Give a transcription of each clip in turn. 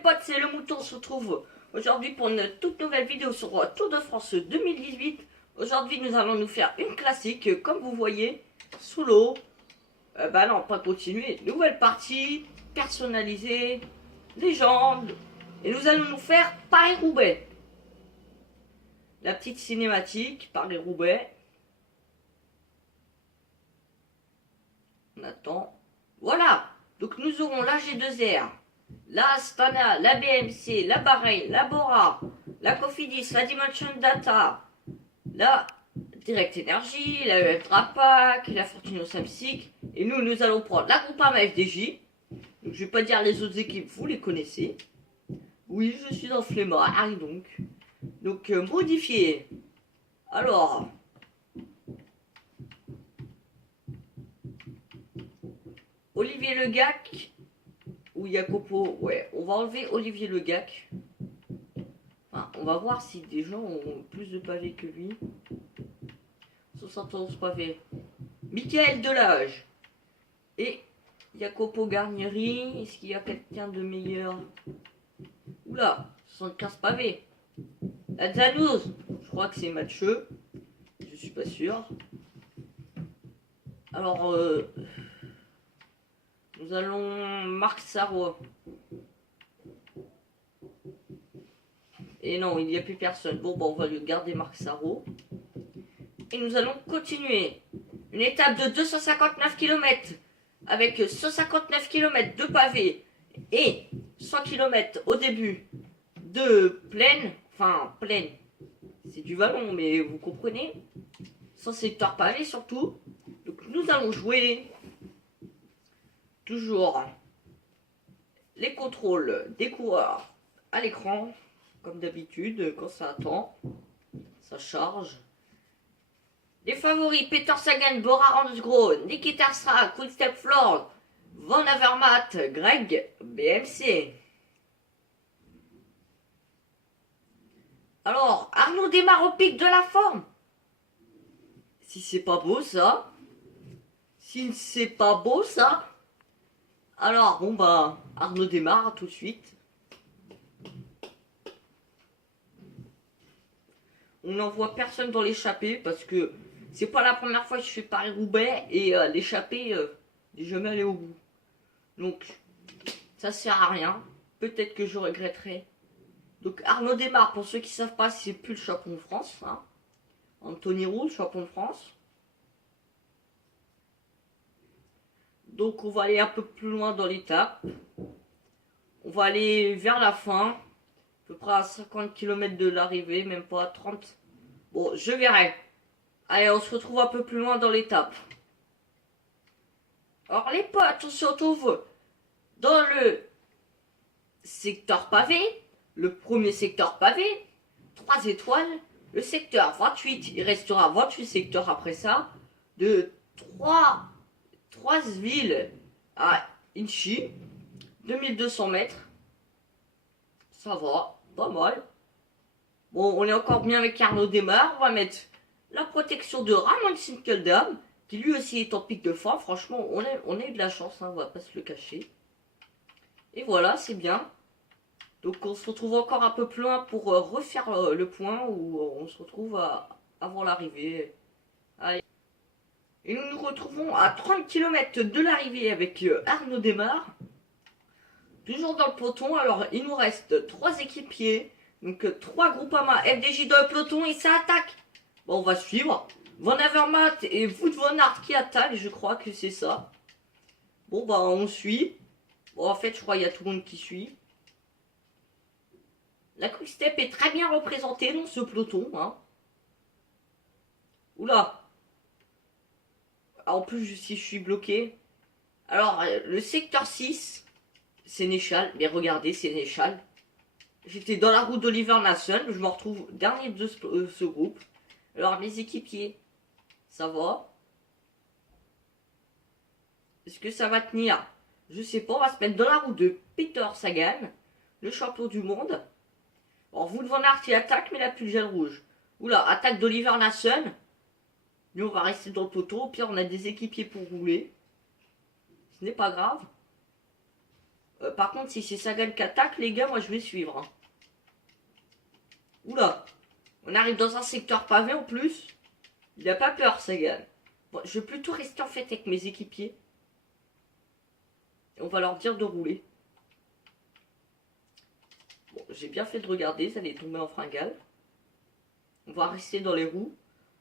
potes, c'est le mouton, on se retrouve aujourd'hui pour une toute nouvelle vidéo sur Tour de France 2018. Aujourd'hui nous allons nous faire une classique, comme vous voyez, sous l'eau. Bah non, pas continuer, nouvelle partie, personnalisée, légende. Et nous allons nous faire Paris-Roubaix. La petite cinématique, Paris-Roubaix. On attend. Voilà, donc nous aurons la G2R, la Astana, la BMC, la Bahreïn, la Bora, la Cofidis, la Dimension Data, la Direct Energy, la Drapac, la Fortuno Samsic. Et nous allons prendre la Groupama FDJ. Donc je vais pas dire les autres équipes, vous les connaissez. Oui, je suis un flemmard, donc. Donc modifier. Alors, Olivier Le Gac ou Jacopo, ouais, on va enlever Olivier Le Gac. Enfin, on va voir si des gens ont plus de pavés que lui. 71 pavés. Michael Delage et Jacopo Garnieri. Est-ce qu'il y a quelqu'un de meilleur? Oula, 75 pavés. La Zanouz, je crois que c'est Mathieu. Je suis pas sûr. Alors, nous allons Marc Sarro. Et non, il n'y a plus personne. Bon, on va lui garder Marc Sarro. Et nous allons continuer. Une étape de 259 km avec 159 km de pavés et 100 km au début de plaine. Enfin, plaine. C'est du vallon, mais vous comprenez. Sans secteur pavé surtout. Donc nous allons jouer toujours les contrôles des coureurs à l'écran, comme d'habitude, quand ça attend, ça charge. Les favoris, Peter Sagan, Bora Hansgrohe, Nikita Strak, Quickstep Floor, Van Avermaet, Greg, BMC. Alors, Arnaud démarre au pic de la forme. Si c'est pas beau ça, si c'est pas beau ça, alors bon bah Arnaud démarre tout de suite. On n'envoie personne dans l'échappée parce que c'est pas la première fois que je fais Paris-Roubaix et l'échappée, j'ai jamais allé au bout. Donc ça sert à rien. Peut-être que je regretterai. Donc Arnaud démarre, pour ceux qui savent pas, c'est plus le champion de France. Hein. Anthony Roux, champion de France. Donc on va aller un peu plus loin dans l'étape. On va aller vers la fin. À peu près à 50 km de l'arrivée, même pas à 30. Bon, je verrai. Allez, on se retrouve un peu plus loin dans l'étape. Alors les potes, on se retrouve dans le secteur pavé. Le premier secteur pavé. 3 étoiles. Le secteur 28. Il restera 28 secteurs après ça. De 3 villes à Inchy. 2200 mètres. Ça va, pas mal. Bon, on est encore bien avec Arnaud démarre. On va mettre la protection de Ramon Sinkeldam, qui lui aussi est en pic de forme. Franchement, on a eu de la chance, hein, on va pas se le cacher. Et voilà, c'est bien. Donc on se retrouve encore un peu plus loin pour refaire le point où on se retrouve avant l'arrivée. Et nous nous retrouvons à 30 km de l'arrivée avec Arnaud démarre. Toujours dans le peloton, alors il nous reste 3 équipiers. Donc 3 Groupama FDJ dans le peloton et ça attaque. Bon, on va suivre. Van Avermaet et Wout van Aert qui attaquent, je crois que c'est ça. Bon bah on suit. Bon en fait je crois qu'il y a tout le monde qui suit. La Quickstep est très bien représentée dans ce peloton. Hein. Oula. En plus si je suis bloqué. Alors le secteur 6, Sénéchal. Mais regardez Sénéchal. J'étais dans la route d'Oliver Nason. Je me retrouve dernier de ce groupe. Alors mes équipiers, ça va? Est-ce que ça va tenir? Je sais pas, on va se mettre dans la route de Peter Sagan, le champion du monde. Alors Wout van Aert il attaque mais il n'a plus le gel rouge. Oula, attaque d'Oliver Nason. Nous on va rester dans le poteau, au pire on a des équipiers pour rouler. Ce n'est pas grave. Par contre, si c'est Sagan qui attaque, les gars, moi je vais suivre. Hein. Oula. On arrive dans un secteur pavé en plus. Il a pas peur, Sagan. Bon, je vais plutôt rester en fait avec mes équipiers. Et on va leur dire de rouler. Bon, j'ai bien fait de regarder, ça allait tomber en fringale. On va rester dans les roues.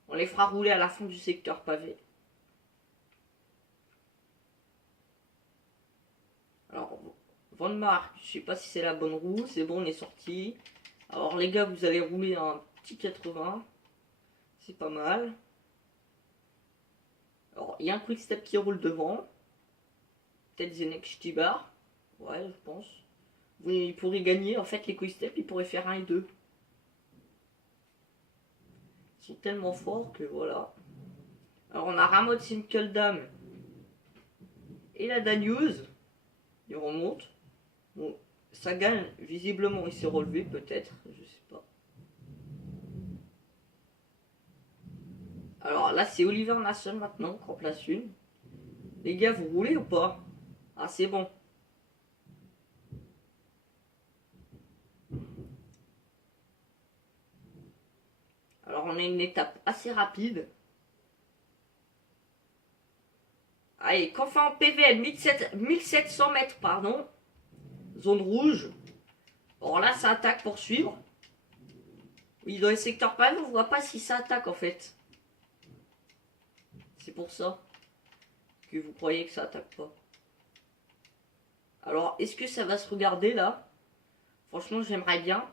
On les fera rouler à la fin du secteur pavé. Alors, Van Mark, je sais pas si c'est la bonne roue. C'est bon, on est sorti. Alors les gars, vous allez rouler un petit 80. C'est pas mal. Alors, il y a un quick step qui roule devant. Peut-être Zenek Stibar. Ouais, je pense. Oui, il pourrait gagner. En fait, les quick step, il pourrait faire 1 et 2. Ils sont tellement forts que voilà. Alors, on a Ramon Sinkeldam et la Daniuse. Il remonte. Bon, Sagan, visiblement, il s'est relevé, peut-être. Je sais pas. Alors là, c'est Oliver Nasson maintenant qui remplace une. Les gars, vous roulez ou pas? Ah, c'est bon. Alors, on a une étape assez rapide. Allez, quand on fait en PVL, 1700 mètres, pardon. Zone rouge. Alors là, ça attaque pour suivre. Oui, dans les secteurs pavés, on voit pas si ça attaque en fait. C'est pour ça que vous croyez que ça attaque pas. Alors, est-ce que ça va se regarder là? Franchement, j'aimerais bien.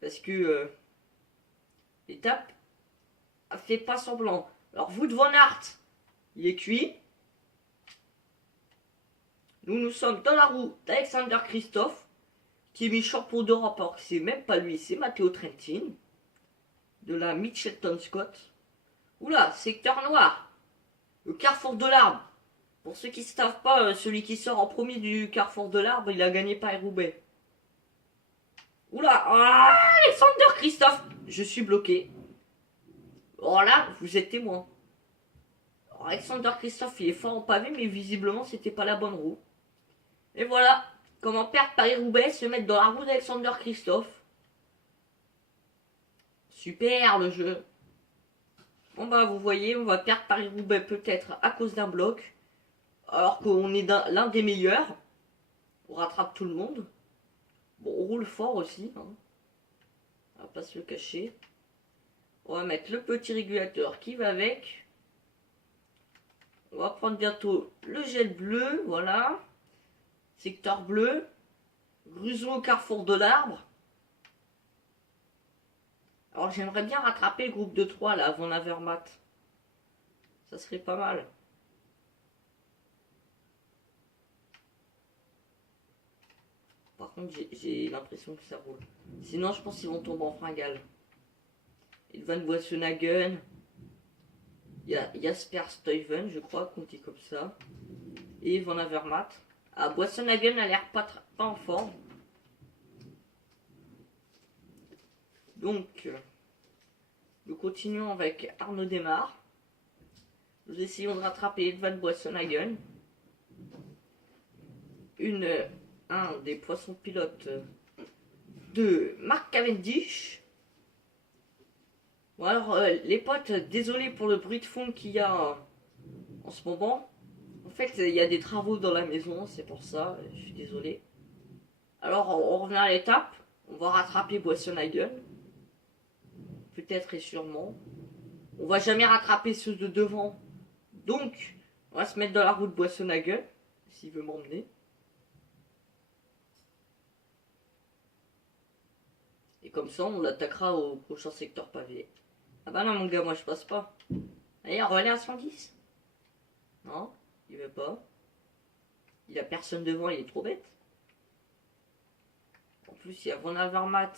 Parce que l'étape a fait pas semblant. Alors, Wout van Aert, il est cuit. Nous sommes dans la roue d'Alexander Christophe, qui est mis champion d'Europe, alors que c'est même pas lui, c'est Matteo Trentin, de la Mitchelton Scott. Oula, secteur noir, le carrefour de l'arbre. Pour ceux qui ne savent pas, celui qui sort en premier du carrefour de l'arbre, il a gagné Paris-Roubaix. Oula, ah, Alexander Christophe, je suis bloqué. Oh là, vous êtes témoin. Alexander Christophe, il est fort en pavé, mais visiblement, c'était pas la bonne roue. Et voilà, comment perdre Paris-Roubaix, se mettre dans la roue d'Alexander Christophe. Super le jeu. Bon bah vous voyez, on va perdre Paris-Roubaix peut-être à cause d'un bloc. Alors qu'on est l'un des meilleurs. On rattrape tout le monde. Bon, on roule fort aussi. Hein. On va pas se le cacher. On va mettre le petit régulateur qui va avec. On va prendre bientôt le gel bleu, voilà. Secteur bleu. Gruson au carrefour de l'arbre. Alors j'aimerais bien rattraper le groupe de 3 là, avant Avermaet. Ça serait pas mal. Par contre, j'ai l'impression que ça roule. Sinon, je pense qu'ils vont tomber en fringale. Et Van Boissenhagen. Il y a Jasper Stuyven, je crois, qu'on dit comme ça. Et Van Avermaet. Ah, Boissenhagen a l'air pas en forme. Donc, nous continuons avec Arnaud Démarre. Nous essayons de rattraper Van Boissenhagen. Un des poissons pilotes de Mark Cavendish. Bon alors les potes, désolé pour le bruit de fond qu'il y a en ce moment. En fait, il y a des travaux dans la maison, c'est pour ça, je suis désolé. Alors on revient à l'étape, on va rattraper Boissenhagen. Peut-être et sûrement. On va jamais rattraper ceux de devant. Donc, on va se mettre dans la route Boissenhagen, s'il veut m'emmener. Et comme ça, on l'attaquera au prochain secteur pavé. Ah bah non, mon gars, moi je passe pas. Allez, on va aller à 110. Non, il veut pas. Il a personne devant, il est trop bête. En plus, il y a Van Avermaet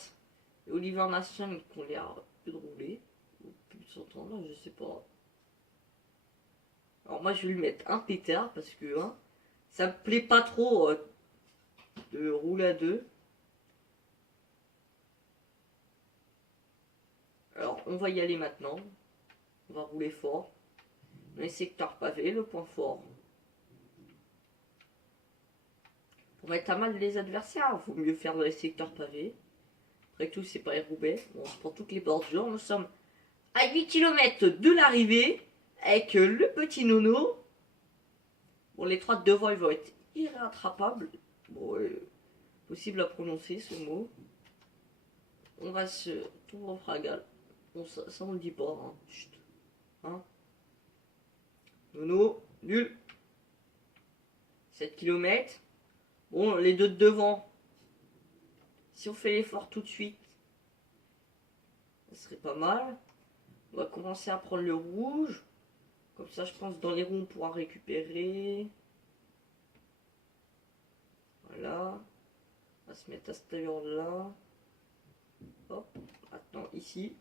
et Oliver Nasson qui ont l'air plus de rouler. Ou plus de s'entendre, je sais pas. Alors moi, je vais lui mettre un pétard parce que hein, ça me plaît pas trop de rouler à deux. Alors, on va y aller maintenant. On va rouler fort. Dans les secteurs pavés, le point fort. On va être à mal les adversaires. Il vaut mieux faire dans les secteurs pavés. Après tout, c'est pas Roubaix. Bon, on se prend toutes les bordures. Nous sommes à 8 km de l'arrivée avec le petit Nono. Bon, les trois de devant, ils vont être irrattrapables. Bon, possible à prononcer ce mot. On va se tout en fragal. Bon, ça on le dit pas. Hein. Chut. Hein. Nono, nul. 7 km. Bon, les deux de devant. Si on fait l'effort tout de suite, ça serait pas mal. On va commencer à prendre le rouge. Comme ça, je pense, dans les ronds, on pourra récupérer. Voilà. On va se mettre à cette allure-là. Hop. Maintenant, ici.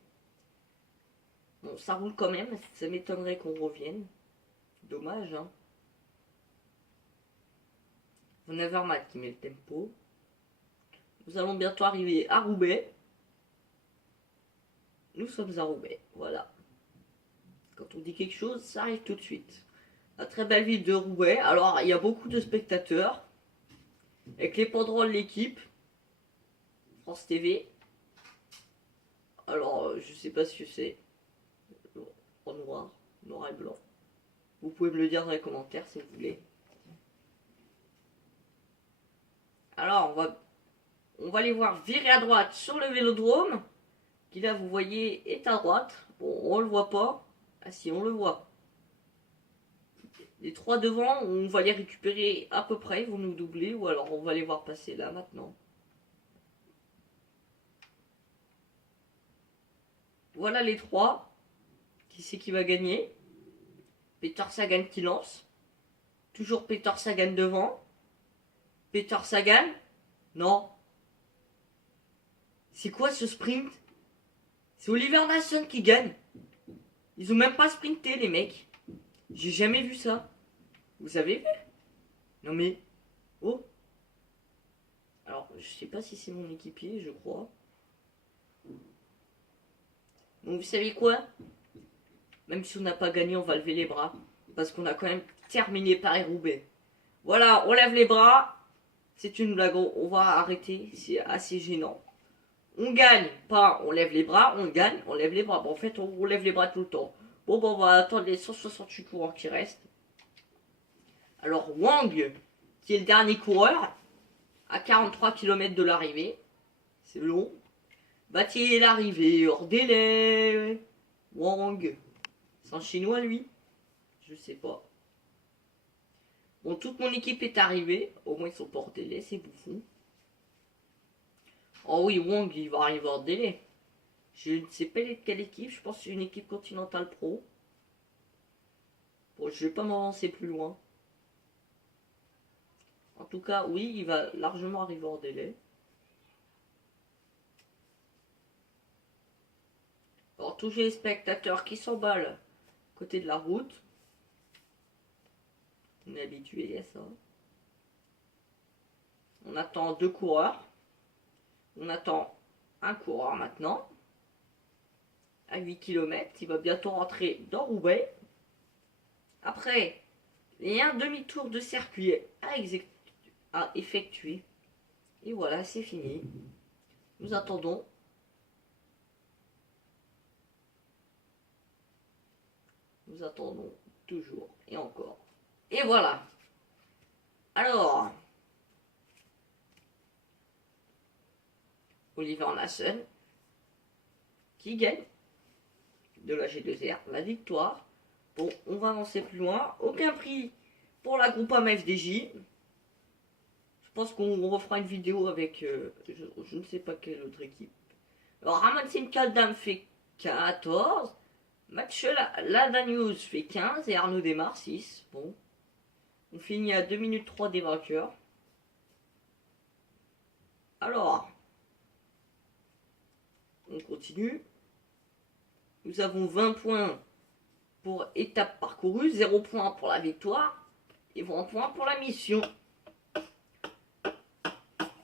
Bon, ça roule quand même. Ça m'étonnerait qu'on revienne. Dommage, hein. Van Avermaet qui met le tempo. Nous allons bientôt arriver à Roubaix. Nous sommes à Roubaix, voilà. Quand on dit quelque chose, ça arrive tout de suite. La très belle ville de Roubaix. Alors, il y a beaucoup de spectateurs. Avec les banderoles de l'équipe. France TV. Alors, je sais pas ce que c'est. En noir, noir et blanc. Vous pouvez me le dire dans les commentaires si vous voulez. Alors, on va les voir virer à droite sur le vélodrome. Qui là, vous voyez, est à droite. Bon, on le voit pas. Ah si, on le voit. Les trois devant, on va les récupérer à peu près. Ils vont nous doubler. Ou alors, on va les voir passer là, maintenant. Voilà les trois. Qui c'est qui va gagner? Peter Sagan qui lance. Toujours Peter Sagan devant. Peter Sagan? Non. C'est quoi ce sprint? C'est Oliver Nassen qui gagne. Ils ont même pas sprinté les mecs. J'ai jamais vu ça. Vous avez vu? Non mais... Oh. Alors, je sais pas si c'est mon équipier, je crois. Donc vous savez quoi? Même si on n'a pas gagné, on va lever les bras. Parce qu'on a quand même terminé Paris-Roubaix. Voilà, on lève les bras. C'est une blague, on va arrêter. C'est assez gênant. On gagne, pas on lève les bras, on gagne, on lève les bras. Bon, en fait, on lève les bras tout le temps. Bon, on va attendre les 168 coureurs qui restent. Alors, Wang, qui est le dernier coureur, à 43 km de l'arrivée. C'est long. Va-t-il arriver hors délai? Wang. C'est un chinois, lui? Je sais pas. Bon, toute mon équipe est arrivée. Au moins, ils sont pas hors délai, c'est bouffon. Oh oui, Wang, il va arriver hors délai. Je ne sais pas quelle équipe. Je pense que c'est une équipe Continental Pro. Bon, je vais pas m'avancer plus loin. En tout cas, oui, il va largement arriver hors délai. Alors, tous les spectateurs qui s'emballent côté de la route. On est habitué à ça. On attend deux coureurs. On attend un coureur maintenant. À 8 km. Il va bientôt rentrer dans Roubaix. Après, il y a un demi-tour de circuit à effectuer. Et voilà, c'est fini. Nous attendons. Nous attendons toujours et encore. Et voilà. Alors, Oliver Nassen qui gagne de la G2R, la victoire. Bon, on va avancer plus loin. Aucun prix pour la Groupama FDJ. Je pense qu'on refera une vidéo avec, je ne sais pas quelle autre équipe. Alors, Ramon Kaldam fait 14. Mathieu Lada News fait 15 et Arnaud Démarre 6. Bon. On finit à 2 minutes 3 des vainqueurs. Alors, on continue. Nous avons 20 points pour étape parcourue, 0 points pour la victoire et 20 points pour la mission.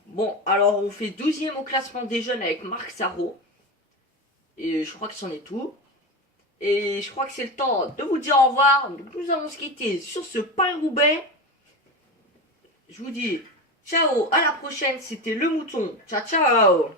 Bon, alors on fait 12e au classement des jeunes avec Marc Sarro. Et je crois que c'en est tout. Et je crois que c'est le temps de vous dire au revoir. Donc nous allons se quitter sur ce Paris-Roubaix. Je vous dis Ciao, à la prochaine, c'était le mouton. Ciao, ciao.